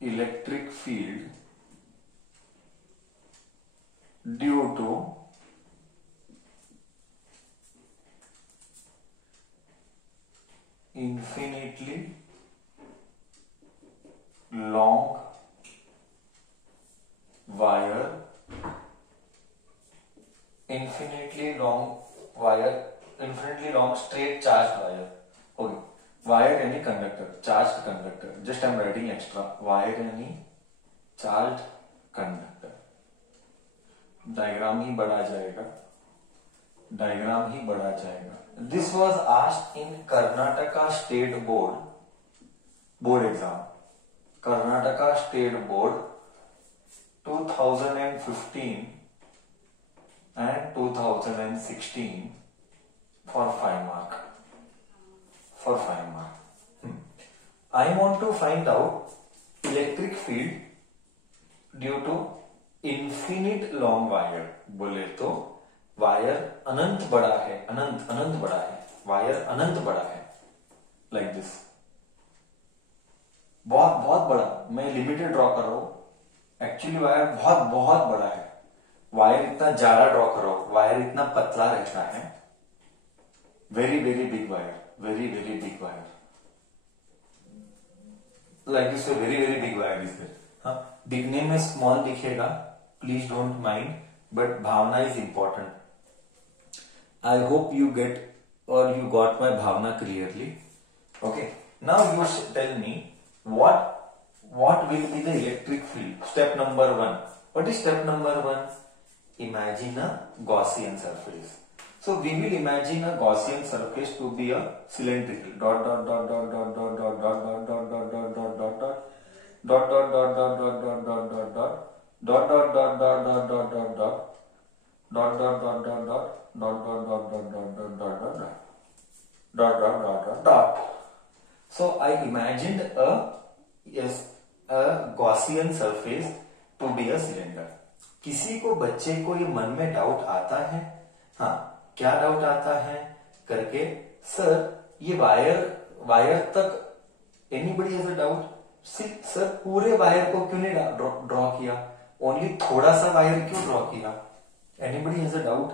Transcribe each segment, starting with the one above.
Electric field due to infinitely long wire, infinitely long straight charged wire. Okay, wire यानी conductor, charged conductor. Just I'm writing extra. Wire यानी charged conductor. Diagram ही बढ़ा जाएगा. This was asked in Karnataka State Board exam. Karnataka State Board 2015 and 2016 for 5 mark. I want to find out electric field due to infinite long wire. बोले तो wire अनंत बड़ा है, अनंत बड़ा है, wire अनंत बड़ा है, लाइक दिस. बहुत बड़ा. मैं लिमिटेड ड्रॉ कर रहा हूं. एक्चुअली वायर बहुत बड़ा है. वायर इतना ज्यादा ड्रॉ कर रहा हूं. वायर इतना पतला रहता है. Very big wire, very big wire, like this. Very big wire is there. हाँ, दिखने में स्मॉल दिखेगा, प्लीज डोंट माइंड, बट भावना is important. I hope you get or you got my bhavna clearly. Okay. Now you tell me what will be the electric field. Step number 1. What is step number 1? Imagine a Gaussian surface. So we will imagine a Gaussian surface to be a cylindrical. So I imagined a Gaussian surface to be a cylinder. किसी को बच्चे को ये मन में doubt आता है. हाँ, क्या डाउट आता है करके, सर ये वायर तक anybody has a doubt. Sir पूरे वायर को क्यों नहीं ड्रॉ किया, ओनली थोड़ा सा वायर क्यों ड्रॉ किया. Anybody has a doubt.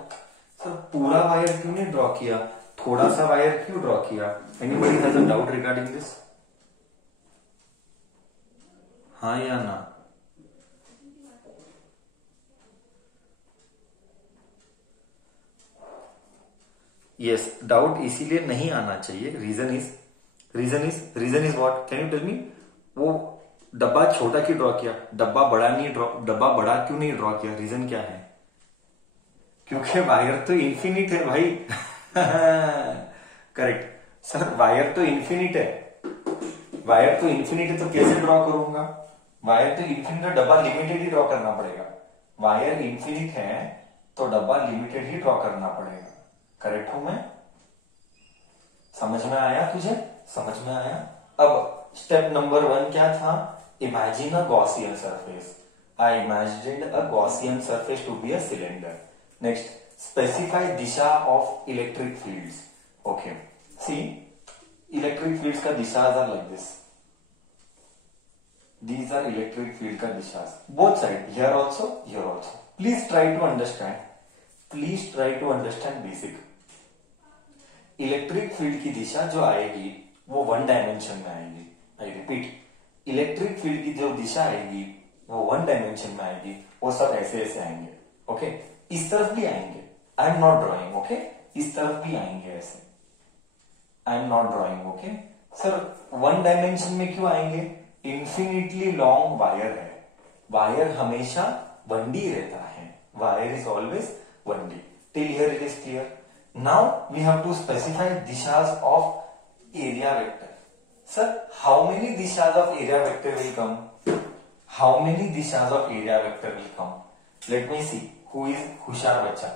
Sir पूरा वायर क्यों नहीं ड्रॉ किया, थोड़ा सा वायर क्यों ड्रॉ किया. Anybody has a doubt regarding this. हाँ या ना. यस, डाउट इसीलिए नहीं आना चाहिए. Reason is what, can you tell me. वो डब्बा छोटा क्यों ड्रॉ किया, डब्बा बड़ा क्यों नहीं ड्रॉ किया. रीजन क्या है, क्योंकि वायर तो इन्फिनिट है भाई. करेक्ट सर, वायर तो इन्फिनिट है. तो कैसे ड्रॉ करूंगा. वायर तो इन्फिनिट है, डब्बा लिमिटेड ही ड्रॉ करना पड़ेगा. वायर इन्फिनिट है तो डब्बा लिमिटेड ही ड्रॉ करना पड़ेगा. करेक्ट हूं मैं. समझ में आया तुझे, समझ में आया. अब स्टेप नंबर 1 क्या था, imagine a Gaussian surface. I imagined a Gaussian surface to be a cylinder. Next, specify दिशा of electric fields. Okay, see electric fields का दिशाज are like this. These are electric field का दिशाज, both side, here also, here also. Please try to understand basic. Electric field की दिशा जो आएगी वो 1 dimension में आएगी. आई रिपीट, इलेक्ट्रिक फील्ड की जो दिशा आएगी वो 1 डायमेंशन में आएगी. वो सब ऐसे आएंगे. ओके, इस तरफ भी आएंगे. I am not drawing. Okay, इस तरफ भी आएंगे ऐसे. I am not drawing. Okay sir, 1 dimension में क्यों आएंगे, इन्फिनिटली लॉन्ग वायर है. वायर हमेशा 1D रहता है. Wire is always 1D. Till here it is clear. Now we have to specify दिशाज of area vector. Sir, how many दिशाज of area vector will come. How many दिशाज of area vector will come. Let me see who is होशियार बच्चा.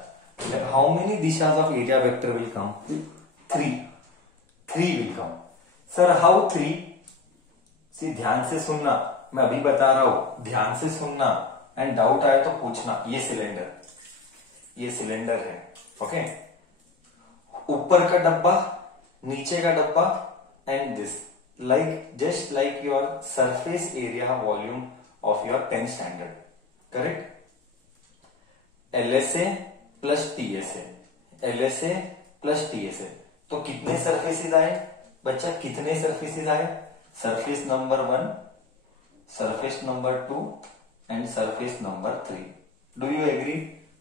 How many दिशाज of area vector will come. 3 will come. Sir, how 3. सी, ध्यान से सुनना, मैं अभी बता रहा हूं, ध्यान से सुनना. एंड डाउट आए तो पूछना. ये सिलेंडर है. ओके, ऊपर का डब्बा, नीचे का डब्बा and this. just like your surface area volume of your 10th standard, correct? LSA plus TSA, LSA plus TSA, तो कितने सरफेसेस आए बच्चा? कितने सरफेसेस आए? Surface number 1, surface number 2 and surface number 3. Do you agree?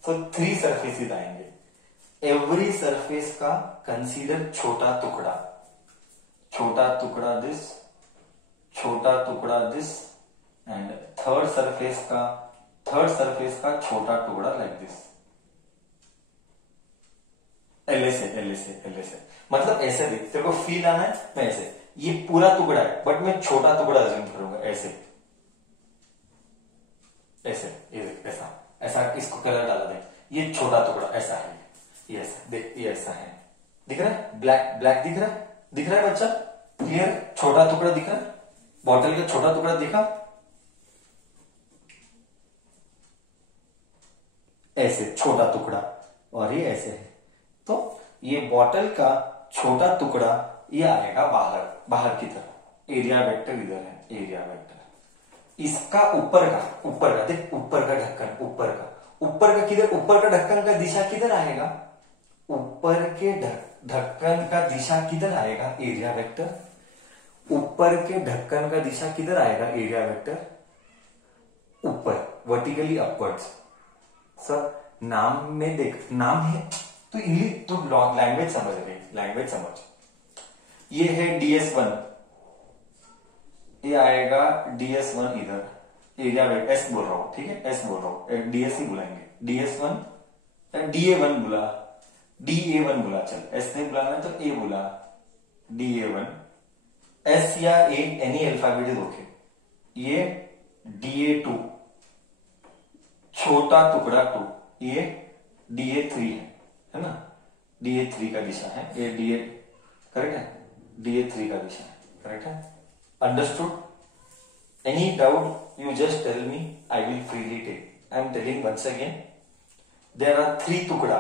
So 3 surfaces आएंगे. Every surface का consider छोटा टुकड़ा, छोटा टुकड़ा दिस, छोटा टुकड़ा दिस, एंड थर्ड सरफेस का छोटा टुकड़ा like this. LSA, LSA, LSA मतलब ऐसे देख, तेरे को फील आना है. मैं ऐसे, ये पूरा टुकड़ा है बट मैं छोटा टुकड़ा अज्यूम करूंगा. ऐसे ऐसे, ये देख, ऐसा ऐसा, इसको कलर डाला देख, ये छोटा टुकड़ा ऐसा है, ये ऐसा देख, ये ऐसा है. दिख रहा है? ब्लैक ब्लैक दिख रहा है? दिख रहा है बच्चा? क्लियर? छोटा टुकड़ा दिख रहा है? बॉटल का छोटा टुकड़ा दिखा? ऐसे छोटा टुकड़ा, और ये ऐसे है. तो ये बॉटल का छोटा टुकड़ा ये आएगा बाहर, बाहर की तरफ. एरिया वेक्टर इधर है, एरिया वेक्टर. इसका ऊपर का देख, ऊपर का ढक्कन, ऊपर का किधर? ऊपर का ढक्कन का दिशा किधर आएगा? ऊपर के ढक्कन का दिशा किधर आएगा? Area vector. ऊपर के ढक्कन का दिशा किधर आएगा? Area vector. ऊपर, वर्टिकली अपवर्ड्स. सर नाम में देख, नाम है तो इंग्लिश तो लैंग्वेज समझ रही, लैंग्वेज समझ. ये है DS1, ये आएगा DS1 इधर, एरिया वेक्टर. एस बोल रहा हूं, ठीक है, एस बोल रहा हूं, DS ही बुलाएंगे. DS1, DA1 बुला, DA1 बुला, चल एस नहीं बुलाना तो ए बुला, DA1. एस या ए, एनी अल्फाबेट इज ओके. ये DA2, छोटा टुकड़ा 2, ये DA3 है ना? DA3 का दिशा है ये, DA करेक्ट है, DA3 का दिशा है, करेक्ट है. Understood? Any doubt you just tell me, I will freely take. I am telling once again, there are 3 टुकड़ा,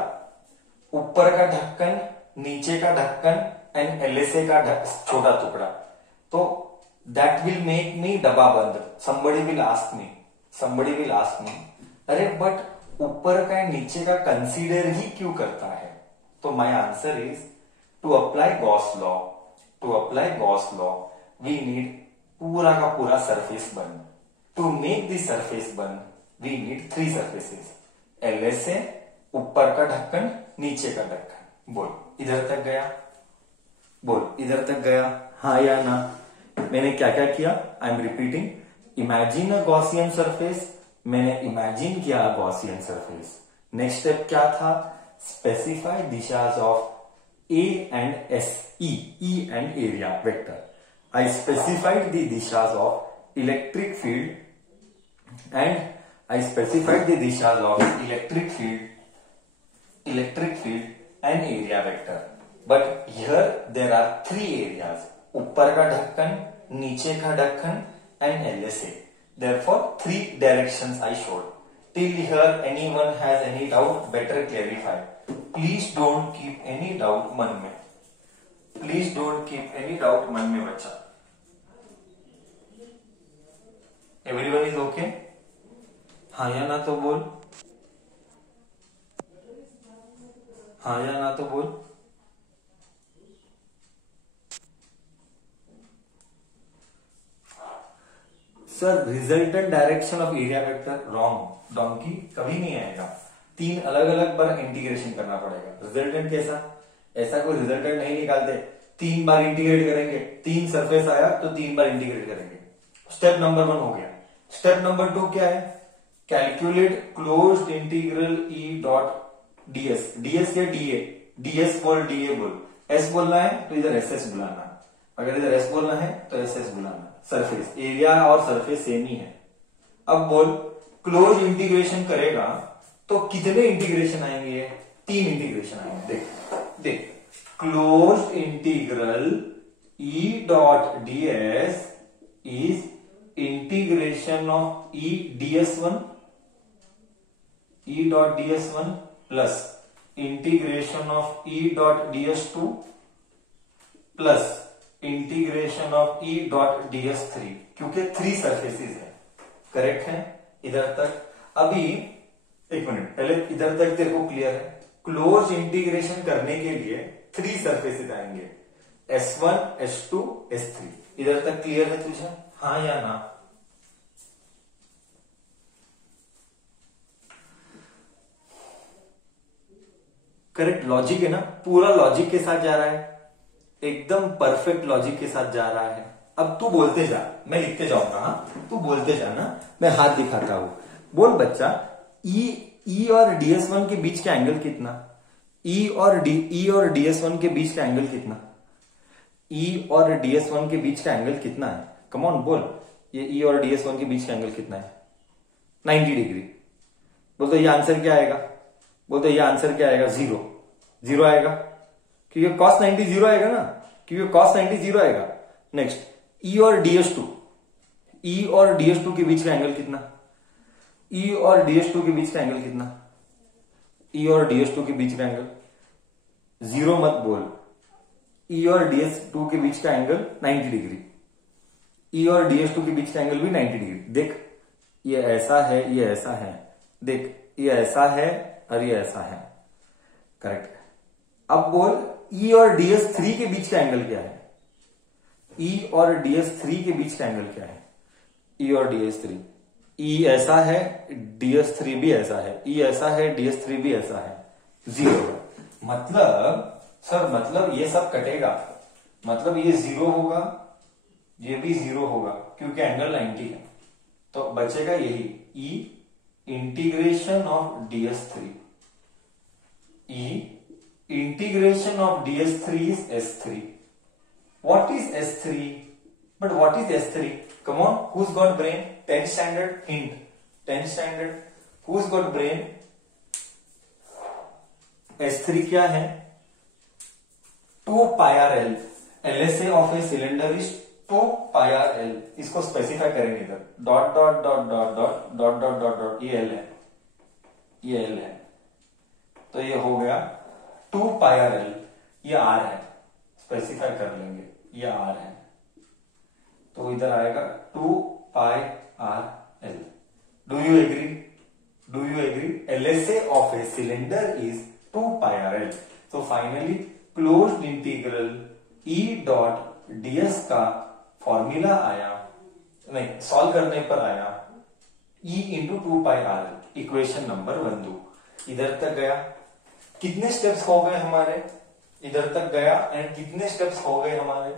ऊपर का ढक्कन, नीचे का ढक्कन एंड LSA का छोटा टुकड़ा. तो दैट विल मेक मी डब्बा बंद. somebody will ask me, अरे बट ऊपर का नीचे का कंसीडर ही क्यों करता है? तो my answer is, to apply Gauss law, we need पूरा का पूरा सरफेस बन. टू मेक दिस सरफेस बन वी नीड 3 सरफेसेस. LSA, ऊपर का ढक्कन, नीचे का ढक्कन. बोल इधर तक गया? बोल इधर तक गया? हाँ या ना? मैंने क्या क्या किया? I am repeating. Imagine a Gaussian surface, मैंने इमेजिन किया गॉसियन सरफेस. नेक्स्ट स्टेप क्या था? स्पेसिफाई दिशाज of A and S, E and area vector. I specified the dishas of electric field and I specified the dishas of electric field and area vector. But here there are 3 areas, ऊपर का ढक्कन, नीचे का ढक्कन and LSA. Therefore 3 directions I showed. Till here anyone has any doubt? Better clarify. Please don't keep any doubt मन में. Please don't keep any doubt मन में बच्चा. Everyone is okay? हाँ या ना तो बोल. हाँ या ना तो बोल. Sir resultant direction of area vector wrong. Donkey कभी नहीं आएगा. 3 अलग अलग बार इंटीग्रेशन करना पड़ेगा. रिजल्टेंट कैसा? ऐसा कोई रिजल्टेंट नहीं निकालते. 3 बार इंटीग्रेट करेंगे, 3 सरफेस आया तो 3 बार इंटीग्रेट करेंगे. स्टेप नंबर 1 हो गया. स्टेप नंबर 2 क्या है? Calculate closed integral E dot ds. ds या DA? ds बोल, DA बोल. S बोलना है तो इधर SS बुलाना, अगर इधर S बोलना है तो SS बुलाना. सरफेस एरिया और सरफेस सेम ही है. अब बोल, क्लोज इंटीग्रेशन करेगा तो कितने इंटीग्रेशन आएंगे? 3 इंटीग्रेशन आएंगे. देख close integral E dot ds is integration of E ds1, E dot ds1 plus integration of E dot ds2 plus integration of E dot ds 3, क्योंकि 3 सरफेसेस है, करेक्ट है इधर तक। अभी एक मिनट, पहले इधर तक तेरे को क्लियर है। क्लोज इंटीग्रेशन करने के लिए 3 सरफेसेस आएंगे, S1 S2 S3। इधर तक क्लियर है तुझे, हाँ या ना? करेक्ट लॉजिक है ना, पूरा लॉजिक के साथ जा रहा है, एकदम परफेक्ट लॉजिक के साथ जा रहा है। अब तू बोलते जा, मैं लिखते जाऊंगा, हाँ तू बोलते जा ना, मैं हाथ दिखाता हूं। बोल बच्चा, ई और ds1 के बीच का एंगल कितना? ई और ds1 के बीच का एंगल कितना? ई और ds1 के बीच का एंगल कितना है? कम ऑन बोल, ये ई और ds1 के बीच का एंगल कितना है? 90 डिग्री। बोल तो ये आंसर क्या आएगा? बोल तो ये आंसर क्या आएगा? 0 आएगा, क्योंकि cos 90 0 आएगा ना, क्योंकि cos 90 0 आएगा। नेक्स्ट, ई और ds2 के बीच का एंगल कितना? ई और ds2 के बीच का एंगल कितना? ई और ds2 के बीच का एंगल 0 मत बोल, ई और ds2 के बीच का एंगल 90 डिग्री। ई और ds2 के बीच का एंगल भी 90 डिग्री। देख ये ऐसा है, ये ऐसा है, देख ये ऐसा है और ये ऐसा है, करेक्ट। अब बोल ई और ds3 के बीच का एंगल क्या है? ई और ds3 के बीच का एंगल क्या है? ई और ds3, ई ऐसा है, ds3 भी ऐसा है, ई ऐसा है, ds3 भी ऐसा है, 0। मतलब सर, मतलब ये सब कटेगा, मतलब ये 0 होगा, ये भी 0 होगा, क्योंकि एंगल 90 है। तो बचेगा यही E integration of ds3, E integration of ds3 is s3। What is S3? But what is S3? Come on, who's got brain? 10th standard hint. 10th standard. Who's got brain? S3 क्या है? 2 pi r l. LSA of a cylinder is 2 pi r l. इसको specify करेंगे इधर, dot dot dot dot dot dot dot dot dot, ये L है, ये L है, तो ये हो गया 2 pi r l, ये R है, स्पेसिफाई कर लेंगे, ये R है, तो इधर आएगा 2 pi r l। Do you agree? Do you agree? LSA of a cylinder is 2 pi r l। तो finally closed integral E dot ds का फॉर्मूला आया, नहीं सॉल्व करने पर आया E into 2 pi r l, equation number 1 2। इधर तक गया, कितने स्टेप्स हो गए हमारे? इधर तक गया एंड कितने स्टेप्स हो गए हमारे?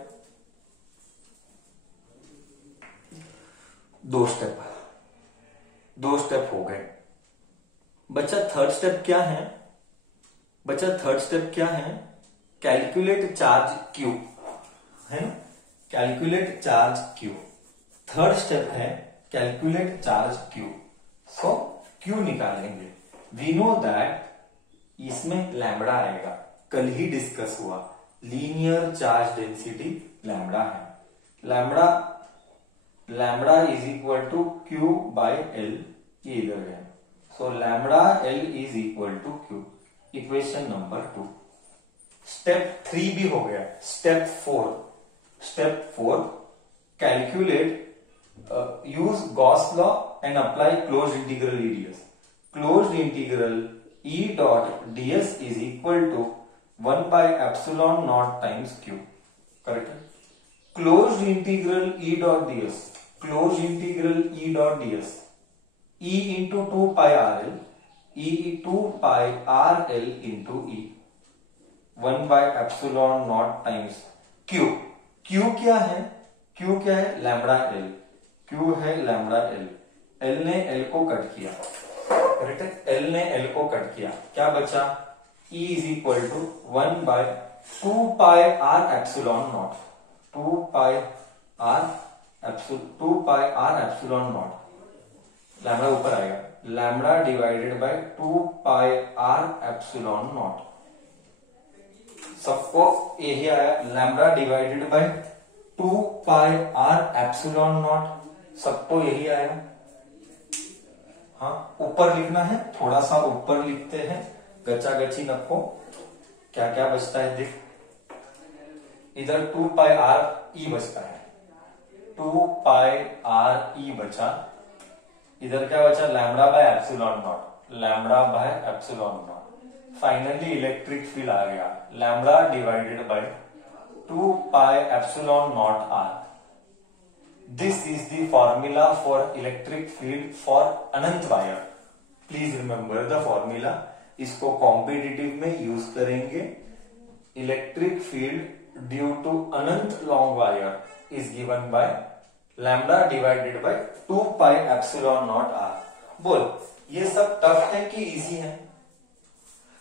2 स्टेप, 2 स्टेप हो गए। बच्चा थर्ड स्टेप क्या है? बच्चा थर्ड स्टेप क्या है? कैलकुलेट चार्ज Q, है ना, calculate charge Q। Third step है calculate charge Q। So Q निकालेंगे। वी नो दैट इसमें लैम्बडा आएगा, कल ही डिस्कस हुआ, लीनियर चार्ज डेंसिटी लैम्बडा है। Lambda is equal to Q by L, ये इधर है, so lambda L is equal to Q, equation number 2। Step 3 भी हो गया। Step 4 calculate, use Gauss law and apply closed integral EDS. Closed integral E dot ds is equal to 1 by epsilon naught times Q. Correct? Closed integral E dot ds. Closed integral E dot ds. E into 2 pi RL. E 2 pi RL into E. 1 by epsilon naught times Q. Q क्या है? Q क्या है? Lambda L। Q है lambda L। L ने L को cut किया, correct है? L ने L को कट किया, क्या बचा? E is equal to 1 by 2 pi R epsilon naught, 2 pi R epsilon not. Lambda ऊपर आएगा, lambda divided by 2 pi R epsilon naught. सबको यही आया, lambda divided by 2 pi R epsilon naught, सबको यही आया। हाँ, ऊपर लिखना है, थोड़ा सा ऊपर लिखते हैं, गचा गची नको। क्या क्या बचता है देख, इधर 2 पाई आर ई बचता है, 2 पाई आर ई बचा, इधर क्या बचा lambda by epsilon not, lambda by epsilon nought. Finally electric field आ गया lambda divided by 2 pi epsilon nought R. This is the formula for electric field for अनंत wire. Please remember the formula, इसको competitive में use करेंगे। Electric field due to अनंत long wire is given by lambda divided by 2 pi epsilon nought R. बोल ये सब tough है कि इजी है?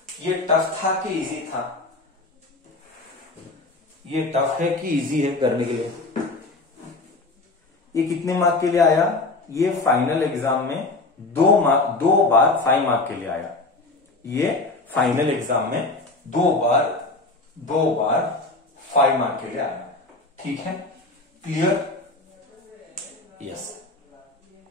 ये टफ था कि इजी था? ये टफ है कि इजी है करने के लिए? ये कितने मार्क के लिए आया? ये फाइनल एग्जाम में 2 बार 5 मार्क के लिए आया। ये फाइनल एग्जाम में 2 बार 5 मार्क के लिए आया। ठीक है, क्लियर? यस।